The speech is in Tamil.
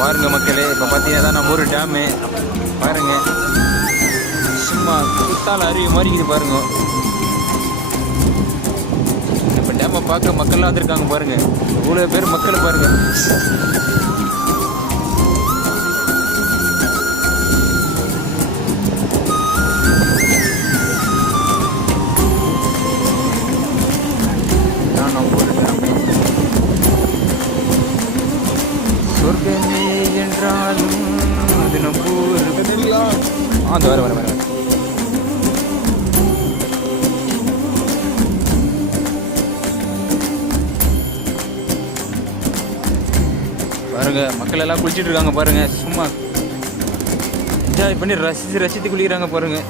பாருங்க மக்களே, இப்போ பார்த்தீங்கன்னா நம்ம ஊர் டேமு பாருங்க, சும்மா குத்தால அருவி மாதிரி இது பாருங்க. இப்போ டேமை பார்க்க மக்கள்லாம் வந்திருக்காங்க பாருங்க, இவ்வளோ பேர் மக்கள் பாருங்க. சொர்க்கமே என்றாலும் அது நம்ம அந்த வர வர வர பாருங்க, மக்கள் எல்லாம் குளிச்சுட்டு இருக்காங்க பாருங்க, சும்மா என்ஜாய் பண்ணி ரசித்து குளிக்கிறாங்க பாருங்க.